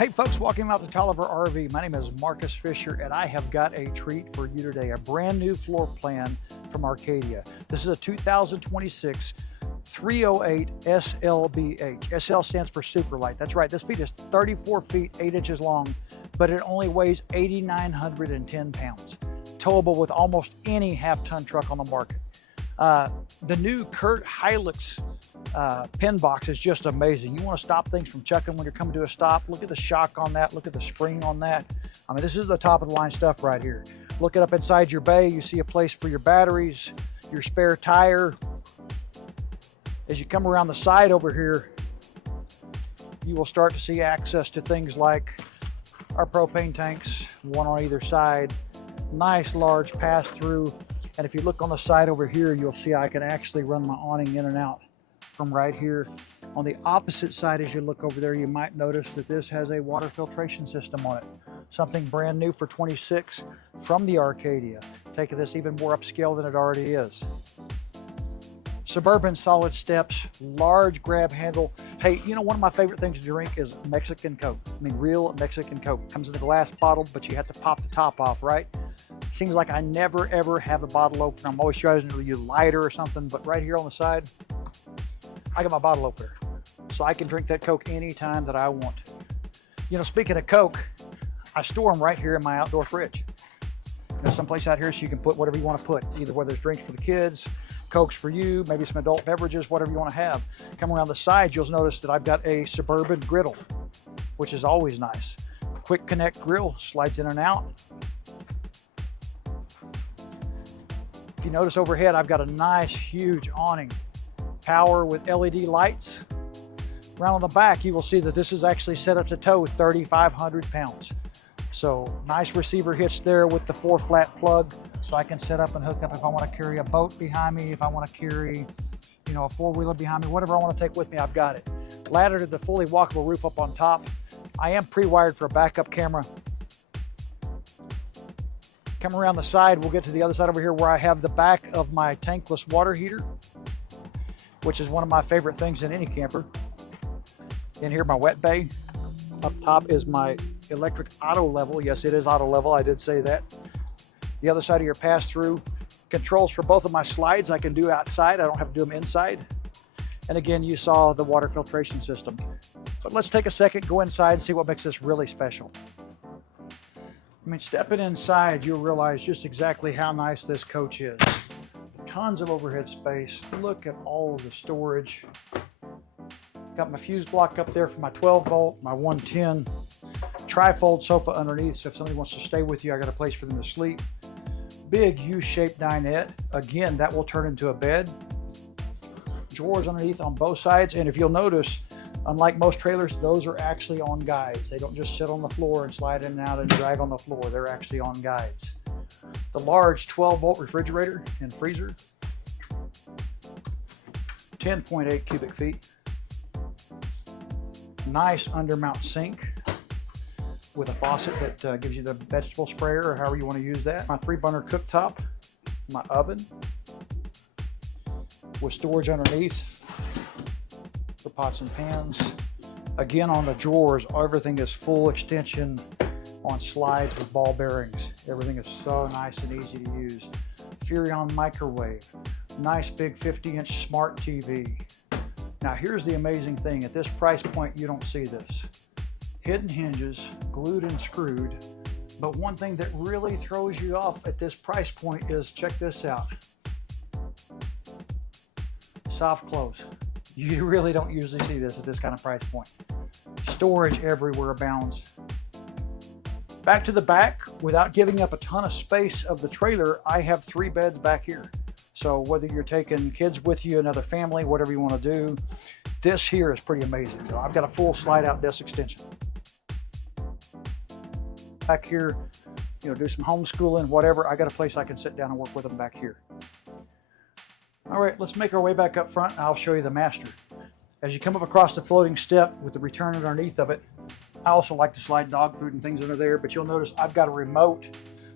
Hey folks, welcome out to Tolliver RV. My name is Marcus Fisher and I have got a treat for you today, a brand new floor plan from Arcadia. This is a 2026 308 SLBH. SL stands for super light. That's right, this feet is 34 feet, 8 inches long, but it only weighs 8,910 pounds. Towable with almost any half-ton truck on the market. The new Kurt Hilux pin box is just amazing. You want to stop things from chucking when you're coming to a stop. Look at the shock on that. Look at the spring on that. I mean, this is the top of the line stuff right here. Look it up inside your bay. You see a place for your batteries, your spare tire. As you come around the side over here, you will start to see access to things like our propane tanks, one on either side. Nice large pass-through. And if you look on the side over here, you'll see I can actually run my awning in and out from right here. On the opposite side, as you look over there, you might notice that this has a water filtration system on it. Something brand new for 26 from the Arcadia, taking this even more upscale than it already is. Suburban solid steps, large grab handle. Hey, you know, one of my favorite things to drink is Mexican Coke. I mean, real Mexican Coke. Comes in a glass bottle, but you have to pop the top off, right? Seems like I never ever have a bottle opener. I'm always trying to use a lighter or something, but right here on the side, I got my bottle opener. So I can drink that Coke anytime that I want. You know, speaking of Coke, I store them right here in my outdoor fridge. There's someplace out here so you can put whatever you want to put, either whether it's drinks for the kids, Cokes for you, maybe some adult beverages, whatever you want to have. Come around the side, you'll notice that I've got a Suburban griddle, which is always nice. Quick connect grill, slides in and out. If you notice overhead, I've got a nice huge awning. Power with LED lights. Around on the back, you will see that this is actually set up to tow 3,500 pounds. So nice receiver hitch there with the 4-flat plug. So I can set up and hook up if I want to carry a boat behind me, if I want to carry, you know, a 4-wheeler behind me, whatever I want to take with me, I've got it. Ladder to the fully walkable roof up on top. I am pre-wired for a backup camera. Come around the side, we'll get to the other side over here where I have the back of my tankless water heater, which is one of my favorite things in any camper. In here, my wet bay. Up top is my electric auto level. Yes, it is auto level, I did say that. The other side of your pass-through, controls for both of my slides I can do outside. I don't have to do them inside. And again, you saw the water filtration system. But let's take a second, go inside and see what makes this really special. I mean, stepping inside, you'll realize just exactly how nice this coach is. Tons of overhead space. Look at all of the storage. Got my fuse block up there for my 12 volt, my 110. Tri-fold sofa underneath, so if somebody wants to stay with you, I got a place for them to sleep. Big U-shaped dinette. Again, that will turn into a bed. Drawers underneath on both sides, and if you'll notice, unlike most trailers, those are actually on guides. They don't just sit on the floor and slide in and out and drag on the floor. They're actually on guides. The large 12-volt refrigerator and freezer. 10.8 cubic feet. Nice undermount sink with a faucet that gives you the vegetable sprayer or however you want to use that. My 3-burner cooktop, my oven with storage underneath for pots and pans. Again, on the drawers, everything is full extension on slides with ball bearings. Everything is so nice and easy to use. Furrion microwave, nice big 50-inch smart TV. Now here's the amazing thing, at this price point you don't see this. Hidden hinges, glued and screwed, but one thing that really throws you off at this price point is, check this out. Soft close. You really don't usually see this at this kind of price point. Storage everywhere abounds. Back to the back, without giving up a ton of space of the trailer, I have 3 beds back here. So whether you're taking kids with you, another family, whatever you want to do, this here is pretty amazing. So I've got a full slide out desk extension. Back here, you know, do some homeschooling, whatever. I got a place I can sit down and work with them back here. All right, let's make our way back up front and I'll show you the master. As you come up across the floating step with the return underneath of it, I also like to slide dog food and things under there, but you'll notice I've got a remote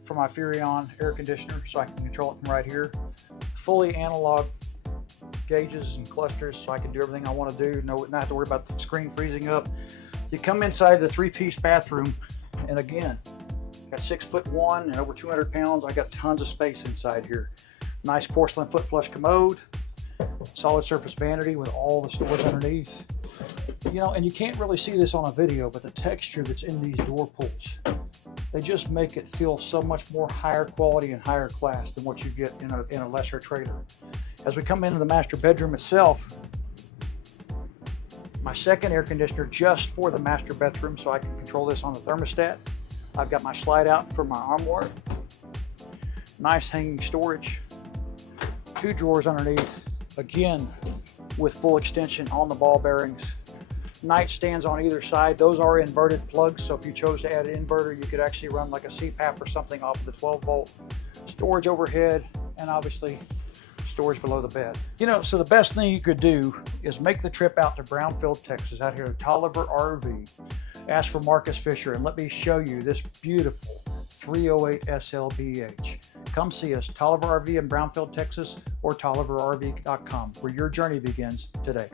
for my Furrion air conditioner so I can control it from right here. Fully analog gauges and clusters so I can do everything I want to do. Not have to worry about the screen freezing up. You come inside the 3-piece bathroom, and again, got 6'1" and over 200 pounds. I got tons of space inside here. Nice porcelain foot flush commode, solid surface vanity with all the storage underneath. You know, and you can't really see this on a video, but the texture that's in these door pulls, they just make it feel so much more higher quality and higher class than what you get in a lesser trailer. As we come into the master bedroom itself, my second air conditioner just for the master bedroom, so I can control this on the thermostat. I've got my slide out for my armoire. Nice hanging storage. 2 drawers underneath, again with full extension on the ball bearings. Nightstands on either side. Those are inverted plugs, so if you chose to add an inverter, you could actually run like a CPAP or something off of the 12-volt. Storage overhead, and obviously storage below the bed. You know, so the best thing you could do is make the trip out to Brownfield, Texas, out here at Tolliver RV. Ask for Marcus Fisher, and let me show you this beautiful 308 SLBH. Come see us, Tolliver RV in Brownfield, Texas, or TolliverRV.com, where your journey begins today.